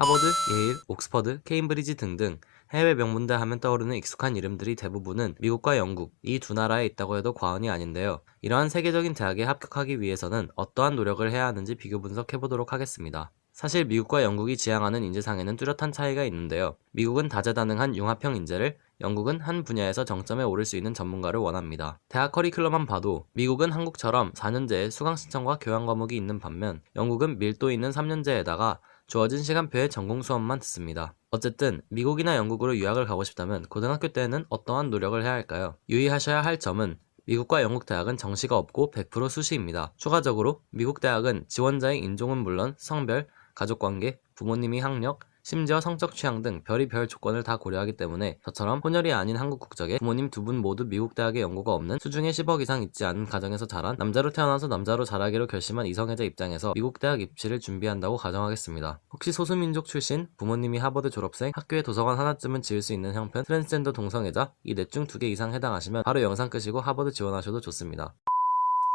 하버드, 예일, 옥스퍼드, 케임브리지 등등 해외 명문대 하면 떠오르는 익숙한 이름들이 대부분은 미국과 영국, 이 두 나라에 있다고 해도 과언이 아닌데요. 이러한 세계적인 대학에 합격하기 위해서는 어떠한 노력을 해야 하는지 비교 분석해보도록 하겠습니다. 사실 미국과 영국이 지향하는 인재상에는 뚜렷한 차이가 있는데요. 미국은 다재다능한 융합형 인재를, 영국은 한 분야에서 정점에 오를 수 있는 전문가를 원합니다. 대학 커리큘럼만 봐도 미국은 한국처럼 4년제의 수강 신청과 교양 과목이 있는 반면 영국은 밀도 있는 3년제에다가 주어진 시간표에 전공 수업만 듣습니다. 어쨌든 미국이나 영국으로 유학을 가고 싶다면 고등학교 때에는 어떠한 노력을 해야 할까요? 유의하셔야 할 점은 미국과 영국 대학은 정시가 없고 100% 수시입니다. 추가적으로 미국 대학은 지원자의 인종은 물론 성별, 가족관계, 부모님의 학력, 심지어 성적 취향 등 별의별 조건을 다 고려하기 때문에 저처럼 혼혈이 아닌 한국 국적의 부모님 두 분 모두 미국 대학에 연고가 없는 수중에 10억 이상 있지 않은 가정에서 자란 남자로 태어나서 남자로 자라기로 결심한 이성애자 입장에서 미국 대학 입시를 준비한다고 가정하겠습니다. 혹시 소수민족 출신, 부모님이 하버드 졸업생, 학교에 도서관 하나쯤은 지을 수 있는 형편, 트랜스젠더 동성애자 이 넷 중 2개 이상 해당하시면 바로 영상 끄시고 하버드 지원하셔도 좋습니다.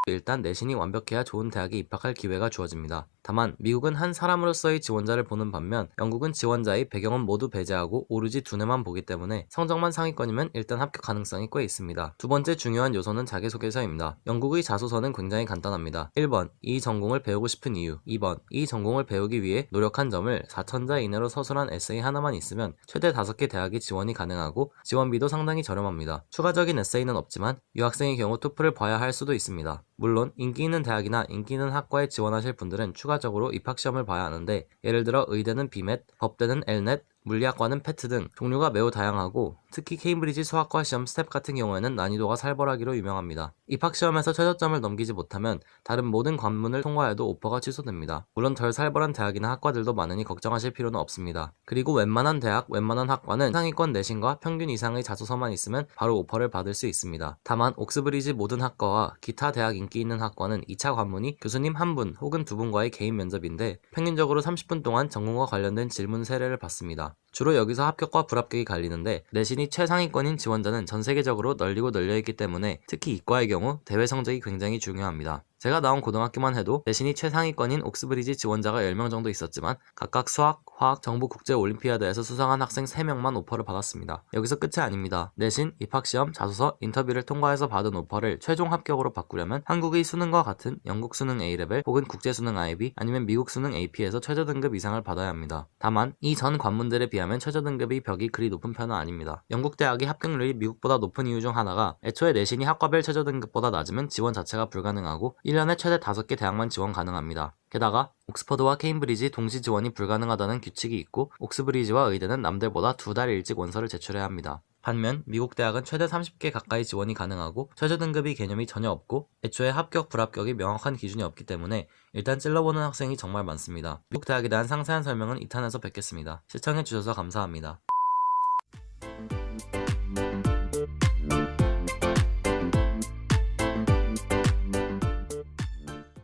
일단 내신이 완벽해야 좋은 대학에 입학할 기회가 주어집니다. 다만 미국은 한 사람으로서의 지원자를 보는 반면 영국은 지원자의 배경은 모두 배제하고 오로지 두뇌만 보기 때문에 성적만 상위권이면 일단 합격 가능성이 꽤 있습니다. 두 번째 중요한 요소는 자기소개서입니다. 영국의 자소서는 굉장히 간단합니다. 1번 이 전공을 배우고 싶은 이유, 2번 이 전공을 배우기 위해 노력한 점을 4천자 이내로 서술한 에세이 하나만 있으면 최대 5개 대학이 지원이 가능하고 지원비도 상당히 저렴합니다. 추가적인 에세이는 없지만 유학생의 경우 토플을 봐야 할 수도 있습니다. 물론 인기 있는 대학이나 인기 있는 학과에 지원하실 분들은 추가적으로 입학시험을 봐야 하는데 예를 들어 의대는 BMAT, 법대는 LNET, 물리학과는 PET 등 종류가 매우 다양하고 특히 케임브리지 수학과 시험 스텝 같은 경우에는 난이도가 살벌하기로 유명합니다. 입학시험에서 최저점을 넘기지 못하면 다른 모든 관문을 통과해도 오퍼가 취소됩니다. 물론 덜 살벌한 대학이나 학과들도 많으니 걱정하실 필요는 없습니다. 그리고 웬만한 대학, 웬만한 학과는 상위권 내신과 평균 이상의 자소서만 있으면 바로 오퍼를 받을 수 있습니다. 다만 옥스브리지 모든 학과와 기타 대학 인기 있는 학과는 2차 관문이 교수님 한 분 혹은 두 분과의 개인 면접인데 평균적으로 30분 동안 전공과 관련된 질문 세례를 받습니다. 주로 여기서 합격과 불합격이 갈리는데 내신이 최상위권인 지원자는 전 세계적으로 널리고 널려있기 때문에 특히 이과의 경우 대외 성적이 굉장히 중요합니다. 제가 나온 고등학교만 해도 내신이 최상위권인 옥스브리지 지원자가 10명 정도 있었지만 각각 수학, 화학, 정부 국제올림피아드에서 수상한 학생 3명만 오퍼를 받았습니다. 여기서 끝이 아닙니다. 내신, 입학시험, 자소서, 인터뷰를 통과해서 받은 오퍼를 최종 합격으로 바꾸려면 한국의 수능과 같은 영국 수능 A레벨 혹은 국제수능 IB 아니면 미국 수능 AP에서 최저등급 이상을 받아야 합니다. 다만 이 전 관문들에 비하면 최저등급의 벽이 그리 높은 편은 아닙니다. 영국 대학의 합격률이 미국보다 높은 이유 중 하나가 애초에 내신이 학과별 최저등급보다 낮으면 지원 자체가 불가능하고 1년에 최대 5개 대학만 지원 가능합니다. 게다가 옥스퍼드와 케임브리지 동시 지원이 불가능하다는 규칙이 있고 옥스브리지와 의대는 남들보다 2달 일찍 원서를 제출해야 합니다. 반면 미국 대학은 최대 30개 가까이 지원이 가능하고 최저등급의 개념이 전혀 없고 애초에 합격, 불합격이 명확한 기준이 없기 때문에 일단 찔러보는 학생이 정말 많습니다. 미국 대학에 대한 상세한 설명은 2탄에서 뵙겠습니다. 시청해주셔서 감사합니다.